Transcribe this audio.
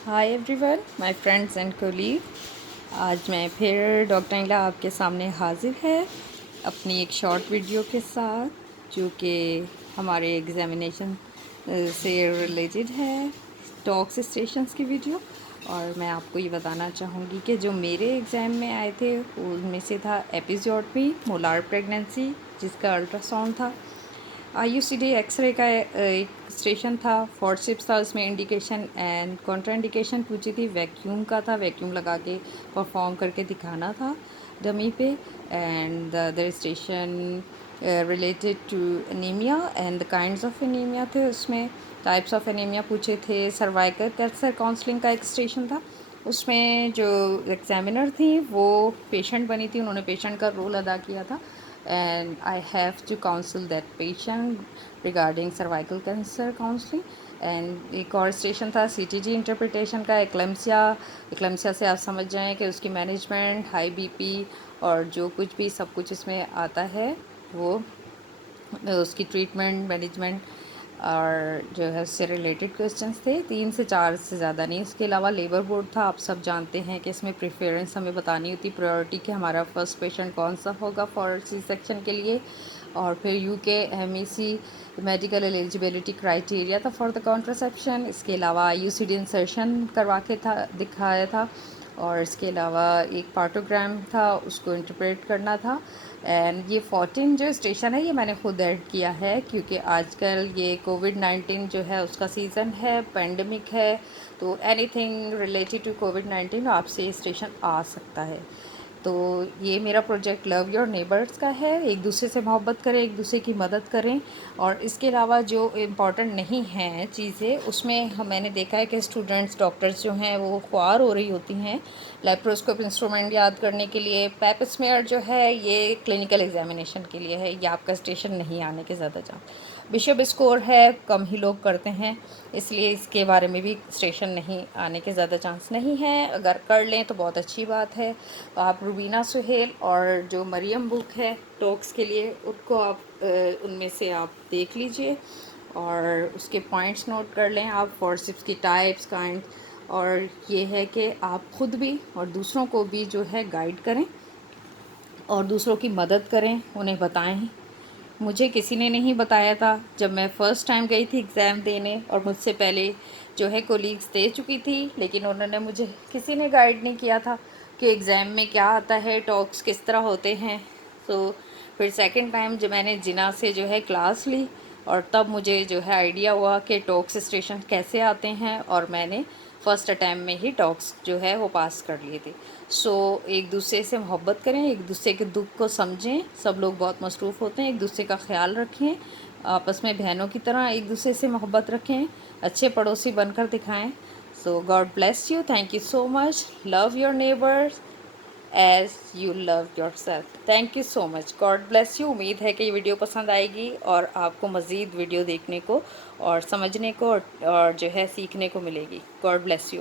Hi everyone, my friends and colleague. आज मैं फिर डॉक्टर नीला आपके सामने हाजिर है अपनी एक शॉर्ट वीडियो के साथ, जो कि हमारे एग्ज़ामिनेशन से रिलेटेड है, टॉक्स स्टेशंस की वीडियो। और मैं आपको ये बताना चाहूँगी कि जो मेरे एग्ज़ाम में आए थे उनमें से था एपिज़ोटमी मोलार प्रेगनेंसी, जिसका अल्ट्रासाउंड था। IUCD एक्सरे का एक स्टेशन था, फोर्सिप्स था, उसमें इंडिकेशन एंड कॉन्ट्राइंडिकेशन पूछी थी। वैक्यूम का था, वैक्यूम लगा के परफॉर्म करके दिखाना था डमी पे। And the other station related to anaemia and the kinds of anaemia थे, उसमें टाइप्स ऑफ एनीमिया पूछे थे। सर्वाइकल कैंसर काउंसलिंग का एक स्टेशन था, उसमें जो एग्जामिनर थी वो पेशेंट बनी थी, उन्होंने पेशेंट का रोल अदा किया था। And I have to counsel that patient regarding cervical cancer counseling। And एक और स्टेशन था CTG इंटरप्रिटेशन का, एक्लम्सिया से आप समझ जाएं कि उसकी मैनेजमेंट, हाई बीपी और जो कुछ भी सब कुछ इसमें आता है वो उसकी ट्रीटमेंट, मैनेजमेंट और जो है उससे रिलेटेड क्वेश्चंस थे। 3 से 4 से ज़्यादा नहीं। इसके अलावा लेबर बोर्ड था। आप सब जानते हैं कि इसमें प्रेफरेंस हमें बतानी होती, प्रायोरिटी कि हमारा फर्स्ट पेशेंट कौन सा होगा फॉर सी सेक्शन के लिए। और फिर UK MEC medical eligibility criteria था फॉर द कॉन्ट्रासेप्शन। इसके अलावा IUCD इंसर्शन करवा के दिखाया था। और इसके अलावा एक पार्टोग्राम था, उसको इंटरप्रेट करना था। एंड ये 14 जो स्टेशन है ये मैंने खुद ऐड किया है, क्योंकि आजकल ये कोविड-19 जो है उसका सीज़न है, पेंडेमिक है, तो एनीथिंग रिलेटेड टू कोविड-19 आपसे ये स्टेशन आ सकता है। तो ये मेरा प्रोजेक्ट लव योर नेबर्स का है, एक दूसरे से मोहब्बत करें, एक दूसरे की मदद करें। और इसके अलावा जो इम्पॉर्टेंट नहीं हैं चीज़ें, उसमें मैंने देखा है कि स्टूडेंट्स, डॉक्टर्स जो हैं वो ख्वार हो रही होती हैं लैप्रोस्कोप इंस्ट्रूमेंट याद करने के लिए। पैप स्मेयर जो है ये क्लिनिकल एग्जामिनेशन के लिए है, ये आपका स्टेशन नहीं आने के ज़्यादा चांस। बिशप स्कोर है, कम ही लोग करते हैं, इसलिए इसके बारे में भी स्टेशन नहीं आने के ज़्यादा चांस नहीं हैं। अगर कर लें तो बहुत अच्छी बात है। तो आप रुबीना सुहेल और जो मरियम बुक है टॉक्स के लिए, उनको आप उनमें से आप देख लीजिए और उसके पॉइंट्स नोट कर लें आप, फोर्सिप्स की टाइप्स, काइंड। और ये है कि आप ख़ुद भी और दूसरों को भी जो है गाइड करें और दूसरों की मदद करें, उन्हें बताएं। मुझे किसी ने नहीं बताया था जब मैं फ़र्स्ट टाइम गई थी एग्ज़ाम देने, और मुझसे पहले जो है कोलीग्स दे चुकी थी, लेकिन उन्होंने मुझे किसी ने गाइड नहीं किया था कि एग्ज़ाम में क्या आता है, टॉक्स किस तरह होते हैं। तो फिर सेकंड टाइम जब मैंने जिना से जो है क्लास ली, और तब मुझे जो है आइडिया हुआ कि टॉक्स स्टेशन कैसे आते हैं, और मैंने फ़र्स्ट अटैम्प्ट में ही टॉक्स जो है वो पास कर लिए थे। सो एक दूसरे से मोहब्बत करें, एक दूसरे के दुख को समझें। सब लोग बहुत मसरूफ़ होते हैं, एक दूसरे का ख्याल रखें, आपस में बहनों की तरह एक दूसरे से मोहब्बत रखें, अच्छे पड़ोसी बनकर दिखाएं। So God bless you, thank you so much. Love your neighbours as you love yourself. Thank you so much, God bless you. उम्मीद है कि ये वीडियो पसंद आएगी और आपको मज़ीद वीडियो देखने को और समझने को और जो है सीखने को मिलेगी। God bless you.